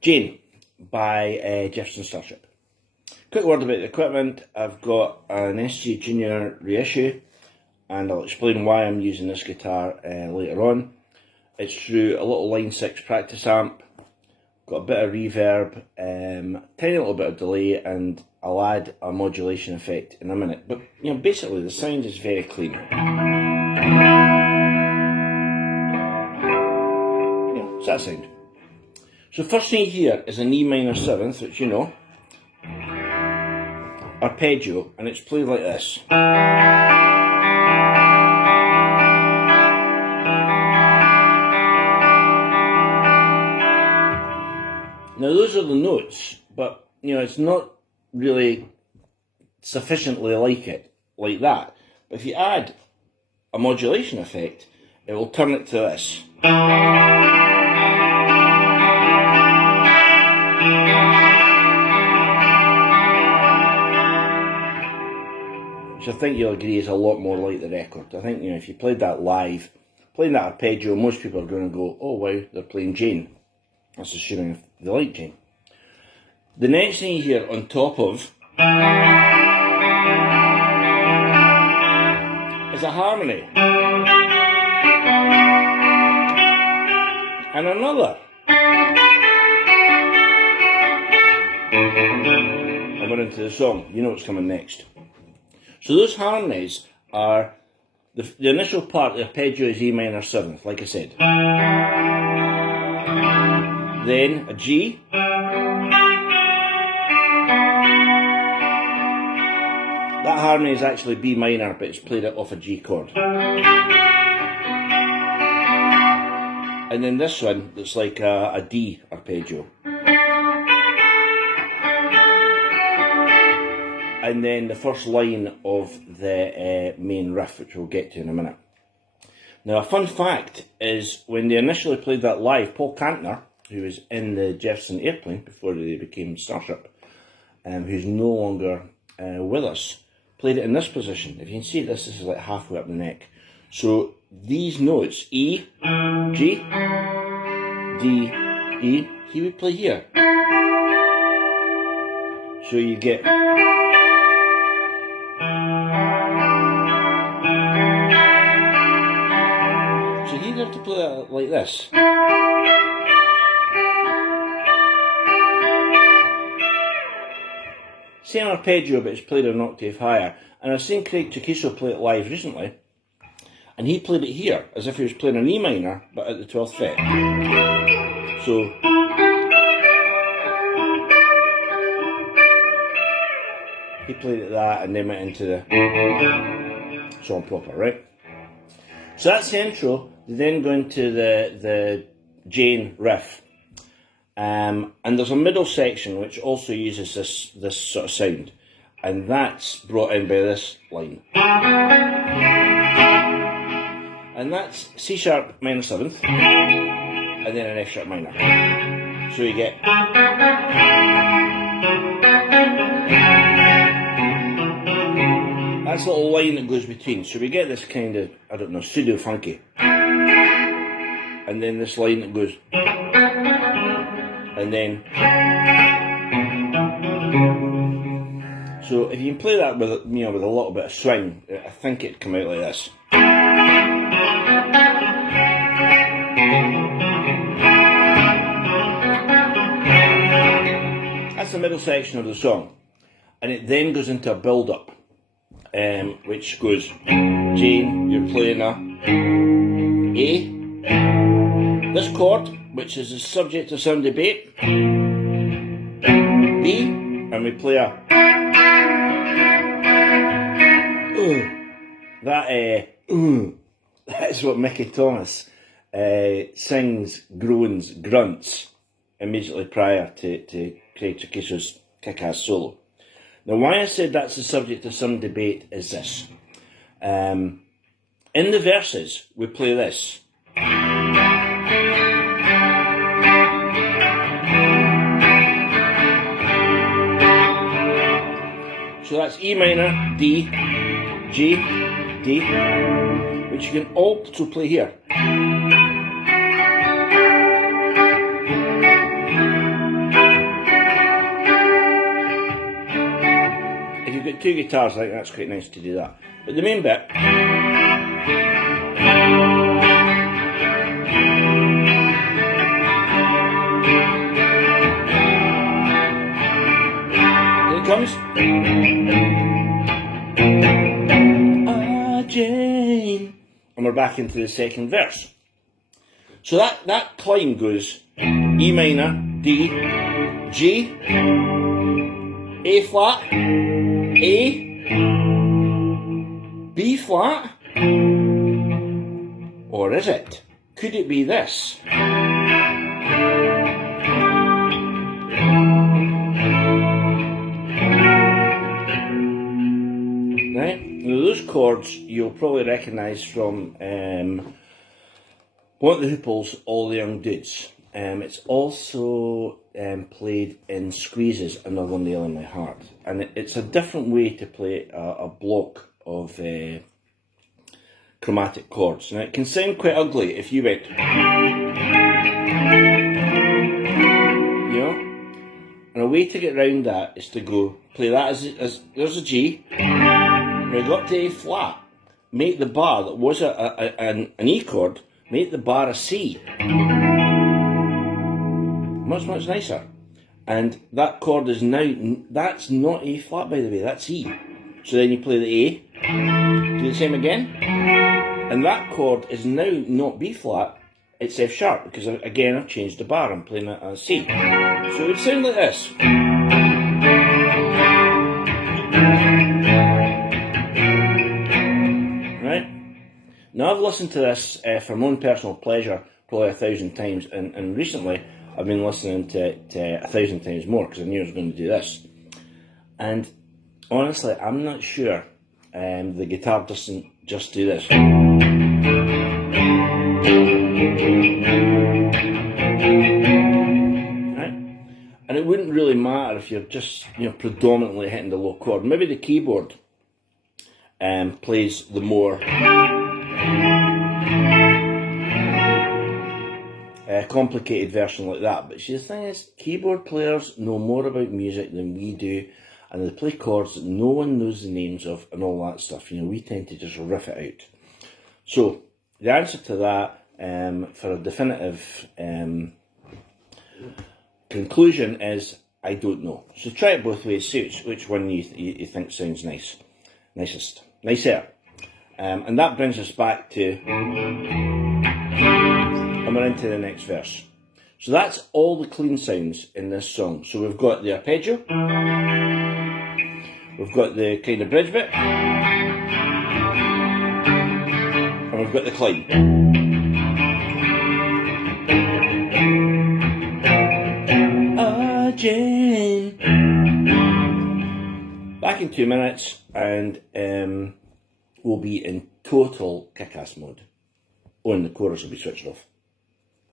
Jane by Jefferson Starship. Quick word about the equipment. I've got an SG Junior reissue, and I'll explain why I'm using this guitar later on. It's through a little Line 6 practice amp, got a bit of reverb, tiny little bit of delay, and I'll add a modulation effect in a minute. But basically the sound is very clean. So that sound. So first thing here is an E minor 7th, which you know, arpeggio, and it's played like this. Now those are the notes, but it's not really sufficiently like that. But if you add a modulation effect, it will turn it to this. Which I think you'll agree is a lot more like the record. I think if you played that live, playing that arpeggio, most people are going to go, oh wow, they're playing Jane. That's assuming they like Jane. The next thing here on top of is a harmony. And another. And we're into the song. You know what's coming next. So those harmonies are, the initial part, the arpeggio is E minor 7th, like I said. Then a G. That harmony is actually B minor, but it's played it off a G chord. And then this one, that's like a D arpeggio. And then the first line of the main riff, which we'll get to in a minute. Now, a fun fact is when they initially played that live, Paul Kantner, who was in the Jefferson airplane before they became Starship, who's no longer with us, played it in this position. If you can see this is like halfway up the neck. So these notes, E, G, D, E, he would play here. So you get... So he'd have to play that like this. Same arpeggio, but it's played an octave higher. And I've seen Craig Chaquico play it live recently, and he played it here, as if he was playing an E minor, but at the 12th fret. So, he played it that, and then went into the song proper, right? So that's the intro. They then go into the Jane riff. And there's a middle section which also uses this sort of sound, and that's brought in by this line. And that's C sharp minor 7th, and then an F sharp minor. So you get... That's a little line that goes between. So we get this kind of, I don't know, pseudo funky. And then this line that goes... And then, so if you can play that with with a little bit of swing, I think it'd come out like this. That's the middle section of the song, and it then goes into a build-up, which goes Jane, you're playing a A, this chord, which is the subject of some debate, B, and we play a that's what Mickey Thomas sings, groans, grunts immediately prior to Craig Chaquico's kick-ass solo. Now, why I said that's the subject of some debate is this. In the verses, we play this. So that's E minor, D, G, D, which you can also play here. two guitars, I think that's quite nice to do that. But the main bit, here it comes. Ah, Jane. And we're back into the second verse. So that climb goes E minor, D, G, A flat, A, B flat, or is it? Could it be this? Right? Now those chords you'll probably recognise from One of the Hooples, All the Young Dudes. It's also played in Squeeze's Another Nail in My Heart. And it's a different way to play a block of chromatic chords. Now it can sound quite ugly if you went, you know? And a way to get around that is to go, play that as there's a G, now go up to A flat, make the bar that was an E chord, make the bar a C. Much, much nicer. And that chord is now, that's not A flat by the way, that's E. So then you play the A, do the same again, and that chord is now not B flat, it's F sharp, because again I've changed the bar, I'm playing it as C. So it would sound like this. Right? Now I've listened to this for my own personal pleasure probably 1,000 times, and recently I've been listening to it 1,000 times more because I knew I was going to do this. And honestly, I'm not sure the guitar doesn't just do this. Right? And it wouldn't really matter if you're just predominantly hitting the low chord. Maybe the keyboard plays the more complicated version like that. But see, the thing is, keyboard players know more about music than we do, and they play chords that no one knows the names of and all that stuff. We tend to just riff it out. So the answer to that, for a definitive conclusion, is I don't know. So try it both ways, see which one you think sounds nicer. And that brings us back to, and we're into the next verse. So that's all the clean sounds in this song. So we've got the arpeggio, we've got the kind of bridge bit, and we've got the climb. Ah, Jane. Back in 2 minutes, and we'll be in total kick-ass mode. Oh, and the chorus will be switched off.